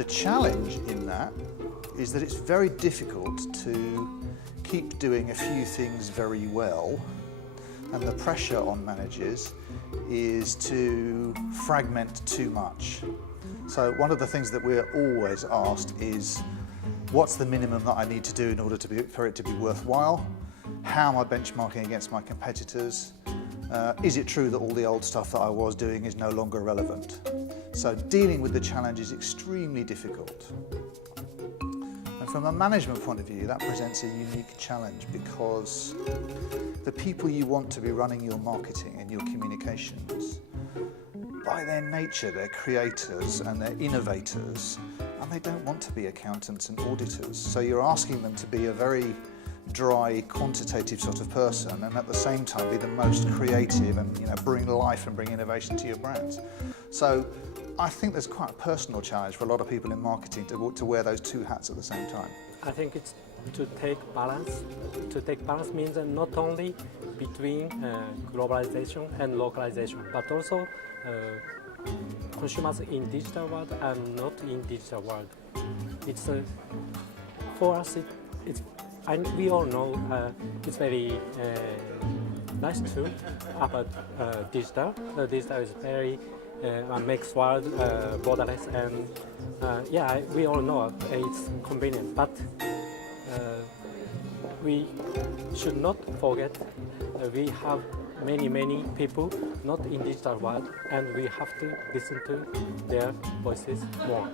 The challenge in that is that it's very difficult to keep doing a few things very well, and the pressure on managers is to fragment too much. So one of the things that we're always asked is, what's the minimum that I need to do in order for it to be worthwhile? How am I benchmarking against my competitors? Is it true that all the old stuff that I was doing is no longer relevant? So dealing with the challenge is extremely difficult. And from a management point of view, that presents a unique challenge, because the people you want to be running your marketing and your communications, by their nature, they're creators and they're innovators, and they don't want to be accountants and auditors. So you're asking them to be a very dry, quantitative sort of person, and at the same time be the most creative and bring life and bring innovation to your brands. So I think there's quite a personal challenge for a lot of people in marketing to wear those two hats at the same time. I think it's to take balance. To take balance means not only between globalization and localization, but also consumers in digital world and not in digital world. It's for us. And we all know it's very nice too about digital. Digital is very makes world borderless, and we all know it's convenient. But we should not forget we have many people not in digital world, and we have to listen to their voices more.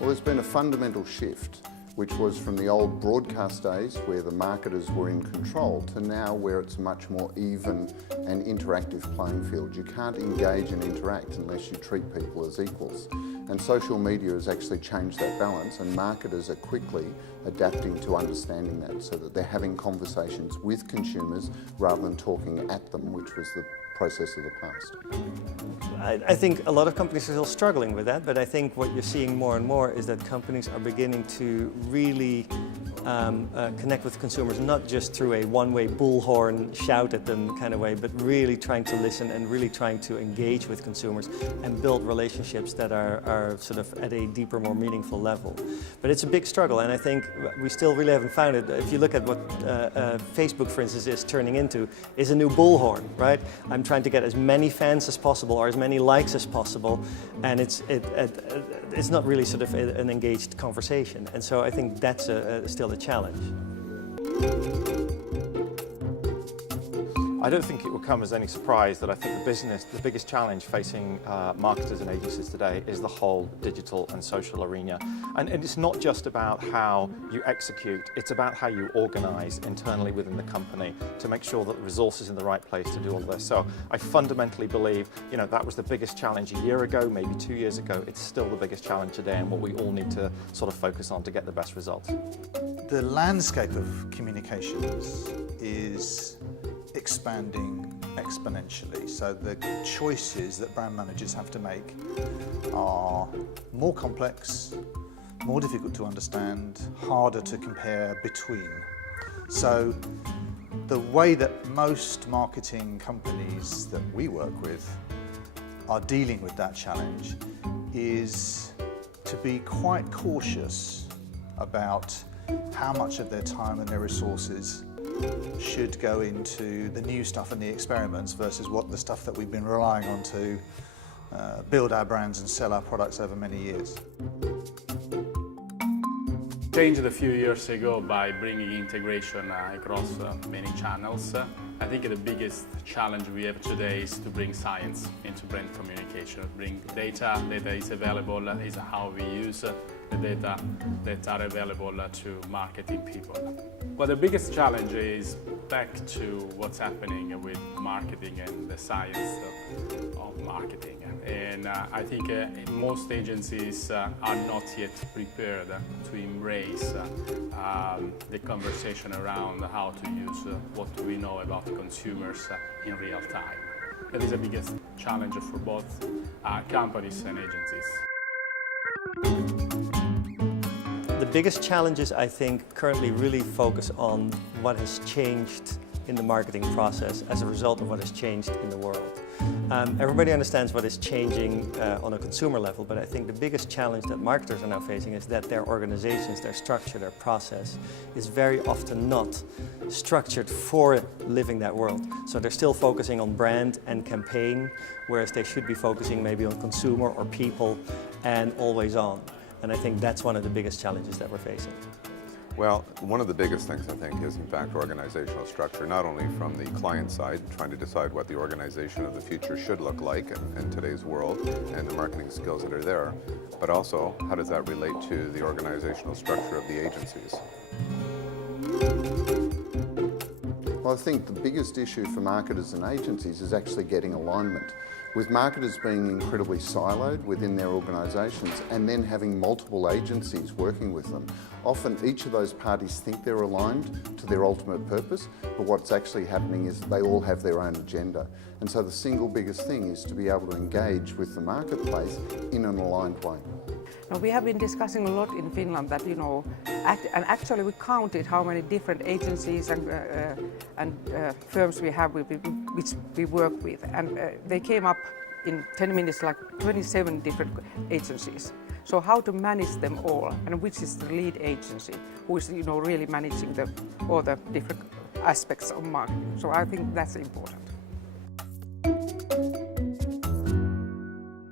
Well, there's been a fundamental shift, which was from the old broadcast days where the marketers were in control to now where it's a much more even and interactive playing field. You can't engage and interact unless you treat people as equals. And social media has actually changed that balance, and marketers are quickly adapting to understanding that, so that they're having conversations with consumers rather than talking at them, which was the process of the past. I think a lot of companies are still struggling with that, but I think what you're seeing more and more is that companies are beginning to really connect with consumers, not just through a one-way bullhorn, shout at them kind of way, but really trying to listen and really trying to engage with consumers and build relationships that are sort of at a deeper, more meaningful level. But it's a big struggle, and I think we still really haven't found it. If you look at what Facebook, for instance, is turning into, is a new bullhorn, right? I'm trying to get as many fans as possible or as many likes as possible, and it's not really sort of an engaged conversation. And so I think that's still a challenge. I don't think it will come as any surprise that I think the biggest challenge facing marketers and agencies today is the whole digital and social arena. And it's not just about how you execute, it's about how you organize internally within the company to make sure that the resource is in the right place to do all this. So I fundamentally believe, that was the biggest challenge a year ago, maybe 2 years ago. It's still the biggest challenge today, and what we all need to sort of focus on to get the best results. The landscape of communications is expanding exponentially. So the choices that brand managers have to make are more complex, more difficult to understand, harder to compare between. So the way that most marketing companies that we work with are dealing with that challenge is to be quite cautious about how much of their time and their resources should go into the new stuff and the experiments versus what the stuff that we've been relying on to build our brands and sell our products over many years. Changed a few years ago by bringing integration across many channels. I think the biggest challenge we have today is to bring science into brand communication. Bring data is available, is how we use the data that are available to marketing people. But the biggest challenge is back to what's happening with marketing and the science of marketing. And I think most agencies are not yet prepared to embrace the conversation around how to use what we know about consumers in real time. That is the biggest challenge for both companies and agencies. The biggest challenges, I think, currently really focus on what has changed in the marketing process as a result of what has changed in the world. Everybody understands what is changing on a consumer level, but I think the biggest challenge that marketers are now facing is that their organizations, their structure, their process is very often not structured for living that world. So they're still focusing on brand and campaign, whereas they should be focusing maybe on consumer or people and always on. And I think that's one of the biggest challenges that we're facing. Well, one of the biggest things I think is in fact organizational structure, not only from the client side, trying to decide what the organization of the future should look like in today's world and the marketing skills that are there, but also how does that relate to the organizational structure of the agencies? Well, I think the biggest issue for marketers and agencies is actually getting alignment. With marketers being incredibly siloed within their organisations and then having multiple agencies working with them, often each of those parties think they're aligned to their ultimate purpose, but what's actually happening is they all have their own agenda. And so the single biggest thing is to be able to engage with the marketplace in an aligned way. Now, we have been discussing a lot in Finland that, and actually we counted how many different agencies and firms we have which we work with, and they came up in 10 minutes like 27 different agencies. So how to manage them all, and which is the lead agency who is really managing all the different aspects of marketing. So I think that's important.